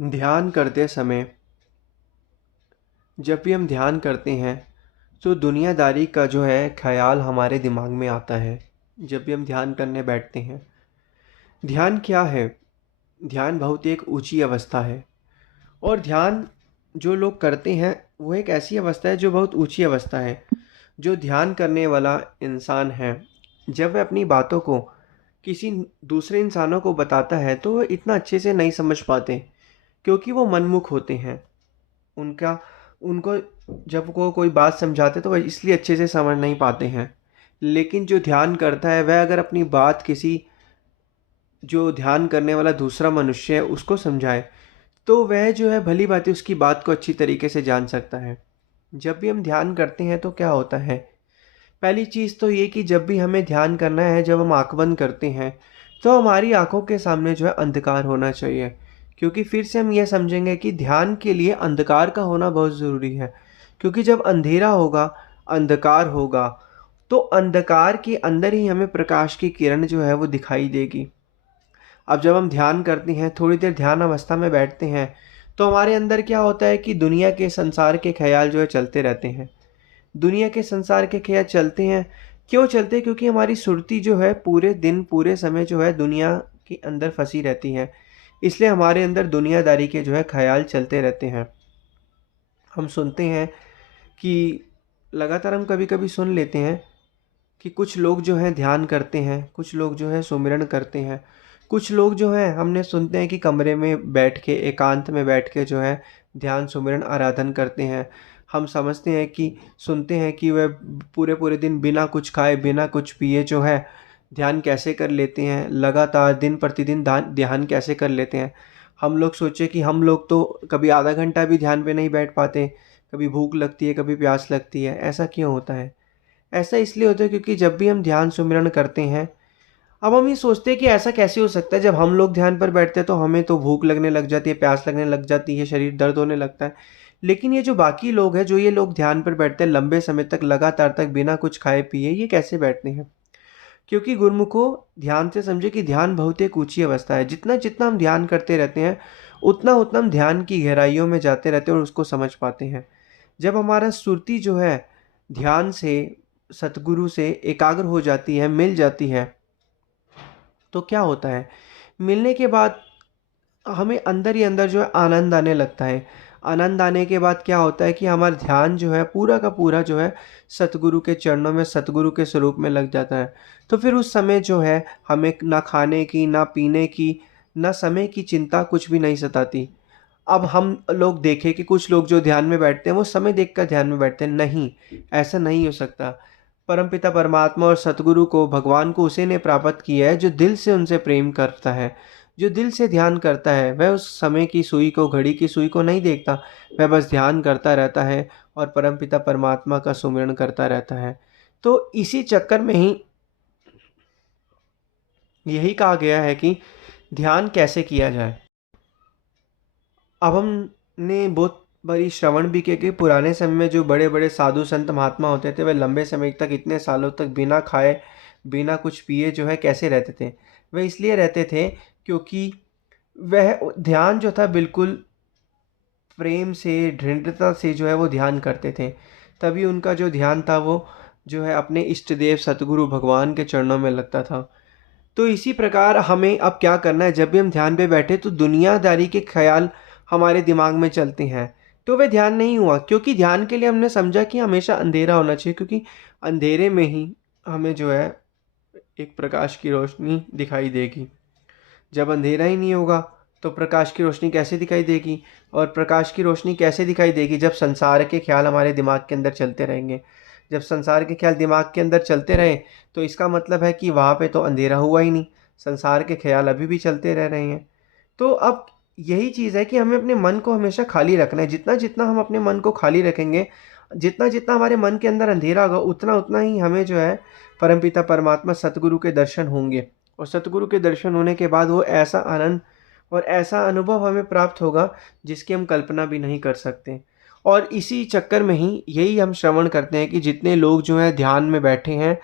ध्यान करते समय जब भी हम ध्यान करते हैं तो दुनियादारी का जो है ख्याल हमारे दिमाग में आता है। जब भी हम ध्यान करने बैठते हैं, ध्यान क्या है? ध्यान बहुत ही एक ऊंची अवस्था है। और ध्यान जो लोग करते हैं वो एक ऐसी अवस्था है जो बहुत ऊंची अवस्था है। जो ध्यान करने वाला इंसान है, जब वह अपनी बातों को किसी दूसरे इंसानों को बताता है तो वह इतना अच्छे से नहीं समझ पाते, क्योंकि वो मनमुख होते हैं। उनका उनको जब वो कोई बात समझाते तो वह इसलिए अच्छे से समझ नहीं पाते हैं। लेकिन जो ध्यान करता है वह अगर अपनी बात किसी जो ध्यान करने वाला दूसरा मनुष्य है उसको समझाए, तो वह जो है भली भांति उसकी बात को अच्छी तरीके से जान सकता है। जब भी हम ध्यान करते हैं तो क्या होता है? पहली चीज़ तो ये कि जब भी हमें ध्यान करना है, जब हम आँख बंद करते हैं, तो हमारी आँखों के सामने जो है अंधकार होना चाहिए। क्योंकि फिर से हम ये समझेंगे कि ध्यान के लिए अंधकार का होना बहुत ज़रूरी है। क्योंकि जब अंधेरा होगा, अंधकार होगा, तो अंधकार के अंदर ही हमें प्रकाश की किरण जो है वो दिखाई देगी। अब जब हम ध्यान करते हैं, थोड़ी देर ध्यान अवस्था में बैठते हैं, तो हमारे अंदर क्या होता है कि दुनिया के संसार के ख़्याल जो है चलते रहते हैं। दुनिया के संसार के ख़्याल चलते हैं, क्यों चलते हैं? क्योंकि हमारी सुरती जो है पूरे दिन पूरे समय जो है दुनिया के अंदर फंसी रहती है। इसलिए हमारे अंदर दुनियादारी के जो है ख़्याल चलते रहते हैं। हम सुनते हैं कि लगातार हम कभी-कभी सुन लेते हैं कि कुछ लोग जो हैं ध्यान करते हैं, कुछ लोग जो है सुमिरन करते हैं, कुछ लोग जो हैं हमने सुनते हैं कि कमरे में बैठ के, एकांत में बैठ के जो है ध्यान सुमिरन आराधन करते हैं। हम समझते हैं कि सुनते हैं कि वह पूरे-पूरे दिन बिना कुछ खाए, बिना कुछ पिए जो है ध्यान कैसे कर लेते हैं, लगातार दिन प्रतिदिन ध्यान कैसे कर लेते हैं। हम लोग सोचे कि हम लोग तो कभी आधा घंटा भी ध्यान पे नहीं बैठ पाते, कभी भूख लगती है, कभी प्यास लगती है। ऐसा क्यों होता है? ऐसा इसलिए होता है क्योंकि जब भी हम ध्यान सुमिरन करते हैं, अब हम ये सोचते हैं कि ऐसा कैसे हो सकता है? जब हम लोग ध्यान पर बैठते हैं तो हमें तो भूख लगने लग जाती है, प्यास लगने लग जाती है, शरीर दर्द होने लगता है। लेकिन ये जो बाकी लोग हैं, जो ये लोग ध्यान पर बैठते हैं लंबे समय तक, लगातार तक बिना कुछ खाए-पिए, ये कैसे बैठते हैं? क्योंकि गुरुमुखो, ध्यान से समझे कि ध्यान बहुत एक ऊँची अवस्था है। जितना-जितना हम ध्यान करते रहते हैं, उतना-उतना हम ध्यान की गहराइयों में जाते रहते हैं और उसको समझ पाते हैं। जब हमारा सुरती जो है ध्यान से, सतगुरु से एकाग्र हो जाती है, मिल जाती है, तो क्या होता है? मिलने के बाद हमें अंदर ही अंदर जो है आनंद आने लगता है। आनंद आने के बाद क्या होता है कि हमारा ध्यान जो है पूरा का पूरा जो है सतगुरु के चरणों में, सतगुरु के स्वरूप में लग जाता है। तो फिर उस समय जो है हमें ना खाने की, ना पीने की, ना समय की चिंता कुछ भी नहीं सताती। अब हम लोग देखें कि कुछ लोग जो ध्यान में बैठते हैं वो समय देखकर ध्यान में बैठते हैं। नहीं, ऐसा नहीं हो सकता। परमपिता परमात्मा और सतगुरु को, भगवान को उसी ने प्राप्त किया है जो दिल से उनसे प्रेम करता है। जो दिल से ध्यान करता है वह उस समय की सुई को, घड़ी की सुई को नहीं देखता। वह बस ध्यान करता रहता है और परमपिता परमात्मा का सुमिरन करता रहता है। तो इसी चक्कर में ही यही कहा गया है कि ध्यान कैसे किया जाए। अब हमने बहुत बारी श्रवण भी किया कि पुराने समय में जो बड़े-बड़े साधु संत महात्मा होते थे, वह लंबे समय तक, इतने सालों तक बिना खाए, बिना कुछ पिए जो है कैसे रहते थे? वह इसलिए रहते थे क्योंकि वह ध्यान जो था बिल्कुल प्रेम से, दृढ़ता से जो है वो ध्यान करते थे। तभी उनका जो ध्यान था वो जो है अपने इष्ट देव सतगुरु भगवान के चरणों में लगता था। तो इसी प्रकार हमें अब क्या करना है? जब भी हम ध्यान पे बैठे तो दुनियादारी के ख़्याल हमारे दिमाग में चलते हैं, तो वह ध्यान नहीं हुआ। क्योंकि ध्यान के लिए हमने समझा कि हमेशा अंधेरा होना चाहिए, क्योंकि अंधेरे में ही हमें जो है एक प्रकाश की रोशनी दिखाई देगी। जब अंधेरा ही नहीं होगा तो प्रकाश की रोशनी कैसे दिखाई देगी? और प्रकाश की रोशनी कैसे दिखाई देगी? जब संसार के ख्याल हमारे दिमाग के अंदर चलते रहेंगे। जब संसार के ख्याल दिमाग के अंदर चलते रहें तो इसका मतलब है कि वहाँ पे तो अंधेरा हुआ ही नहीं, संसार के ख्याल अभी भी चलते रह रहे हैं। तो अब यही चीज़ है कि हमें अपने मन को हमेशा खाली रखना है। जितना जितना हम अपने मन को खाली रखेंगे, जितना जितना हमारे मन के अंदर अंधेरा होगा, उतना उतना ही हमें जो है परमपिता परमात्मा सतगुरु के दर्शन होंगे। और सतगुरु के दर्शन होने के बाद वो ऐसा आनंद और ऐसा अनुभव हमें प्राप्त होगा जिसकी हम कल्पना भी नहीं कर सकते। और इसी चक्कर में ही यही हम श्रवण करते हैं कि जितने लोग जो हैं ध्यान में बैठे हैं,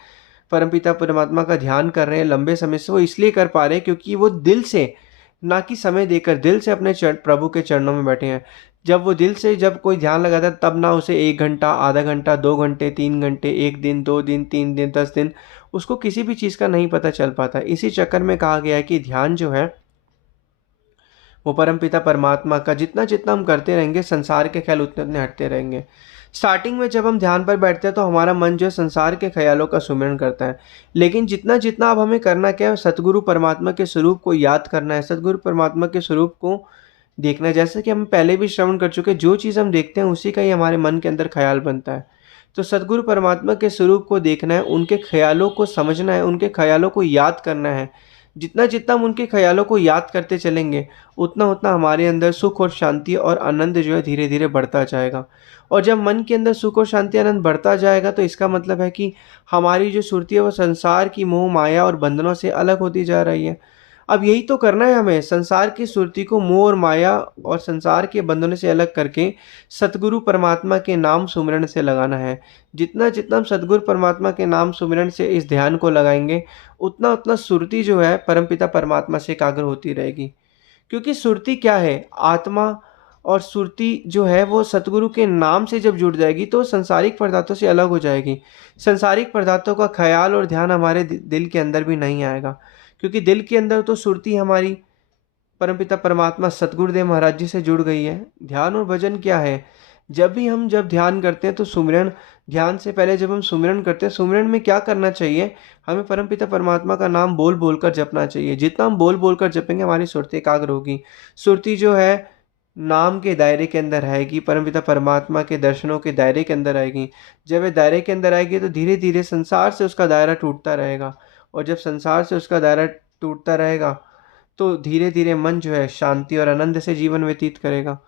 परमपिता परमात्मा का ध्यान कर रहे हैं लंबे समय से, वो इसलिए कर पा रहे हैं क्योंकि वो दिल से ना कि समय देकर दिल से अपने प्रभु के चरणों में बैठे हैं। जब वो दिल से जब कोई ध्यान लगाता है तब ना उसे 1 घंटा, आधा घंटा, 2 घंटे, 3 घंटे, 1 दिन, 2 दिन, 3 दिन, 10 दिन, उसको किसी भी चीज़ का नहीं पता चल पाता। इसी चक्कर में कहा गया है कि ध्यान जो है वो परमपिता परमात्मा का जितना जितना हम करते रहेंगे, संसार के ख्याल उतने उतने हटते रहेंगे। स्टार्टिंग में जब हम ध्यान पर बैठते हैं तो हमारा मन जो है संसार के ख्यालों का सुमिरन करता है। लेकिन जितना जितना अब हमें करना क्या है, सतगुरु परमात्मा के स्वरूप को याद करना है, सतगुरु परमात्मा के स्वरूप को देखना है। जैसे कि हम पहले भी श्रवण कर चुके हैं, जो चीज़ हम देखते हैं उसी का ही हमारे मन के अंदर ख्याल बनता है। तो सतगुरु परमात्मा के स्वरूप को देखना है, उनके ख्यालों को समझना है, उनके ख्यालों को याद करना है। जितना जितना हम उनके ख्यालों को याद करते चलेंगे, उतना उतना हमारे अंदर सुख और शांति और आनंद जो है धीरे धीरे बढ़ता जाएगा। और जब मन के अंदर सुख और शांति आनंद बढ़ता जाएगा तो इसका मतलब है कि हमारी जो सुरती है वो संसार की मोह माया और बंधनों से अलग होती जा रही है। अब यही तो करना है हमें, संसार की सुरती को मोह और माया और संसार के बंधनों से अलग करके सतगुरु परमात्मा के नाम सुमिरन से लगाना है। जितना जितना हम सतगुरु परमात्मा के नाम सुमिरन से इस ध्यान को लगाएंगे, उतना उतना सुरती जो है परमपिता परमात्मा से एकाग्र होती रहेगी। क्योंकि सुरती क्या है, आत्मा, और सुरती जो है वो सतगुरु के नाम से जब जुड़ जाएगी तो संसारिक पदार्थों से अलग हो जाएगी। संसारिक पदार्थों का ख्याल और ध्यान हमारे दिल के अंदर भी नहीं आएगा, क्योंकि दिल के अंदर तो सुरती हमारी परमपिता परमात्मा सतगुरुदेव महाराज जी से जुड़ गई है। ध्यान और भजन क्या है, जब ध्यान करते हैं तो सुमिरन, ध्यान से पहले जब हम सुमिरन करते हैं, सुमिरन में क्या करना चाहिए, हमें परमपिता परमात्मा का नाम बोल बोल कर जपना चाहिए। जितना हम बोल बोल कर जपेंगे हमारी सुरती एकाग्र होगी। सुरती जो है नाम के दायरे के अंदर आएगी, परमपिता परमात्मा के दर्शनों के दायरे के अंदर आएगी। जब वह दायरे के अंदर आएगी तो धीरे धीरे संसार से उसका दायरा टूटता रहेगा, और जब संसार से उसका दायरा टूटता रहेगा तो धीरे धीरे मन जो है शांति और आनंद से जीवन व्यतीत करेगा।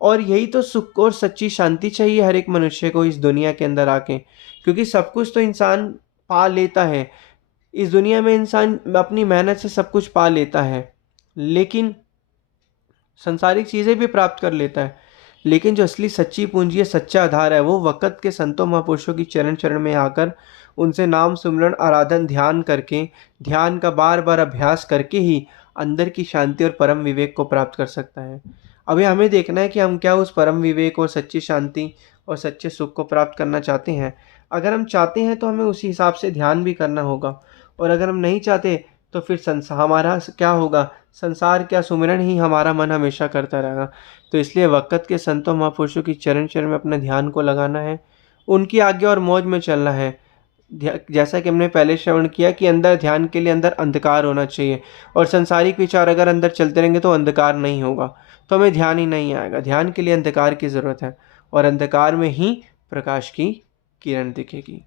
और यही तो सुख और सच्ची शांति चाहिए हर एक मनुष्य को इस दुनिया के अंदर आके, क्योंकि सब कुछ तो इंसान पा लेता है इस दुनिया में, इंसान अपनी मेहनत से सब कुछ पा लेता है, लेकिन संसारिक चीज़ें भी प्राप्त कर लेता है। लेकिन जो असली सच्ची पूंजी है, सच्चा आधार है, वो वक़्त के संतों महापुरुषों की चरण चरण में आकर उनसे नाम सुमिरन आराधन ध्यान करके, ध्यान का बार बार अभ्यास करके ही अंदर की शांति और परम विवेक को प्राप्त कर सकता है। अभी हमें देखना है कि हम क्या उस परम विवेक और सच्ची शांति और सच्चे सुख को प्राप्त करना चाहते हैं। अगर हम चाहते हैं तो हमें उसी हिसाब से ध्यान भी करना होगा, और अगर हम नहीं चाहते तो फिर हमारा क्या होगा, संसार क्या, सुमिरन ही हमारा मन हमेशा करता रहेगा। तो इसलिए वक़्त के संतों महापुरुषों की चरण चरण में अपने ध्यान को लगाना है, उनकी आज्ञा और मौज में चलना है। जैसा कि हमने पहले श्रवण किया कि अंदर ध्यान के लिए अंदर अंधकार होना चाहिए, और संसारिक विचार अगर अंदर चलते रहेंगे तो अंधकार नहीं होगा, तो हमें ध्यान ही नहीं आएगा। ध्यान के लिए अंधकार की ज़रूरत है, और अंधकार में ही प्रकाश की किरण दिखेगी।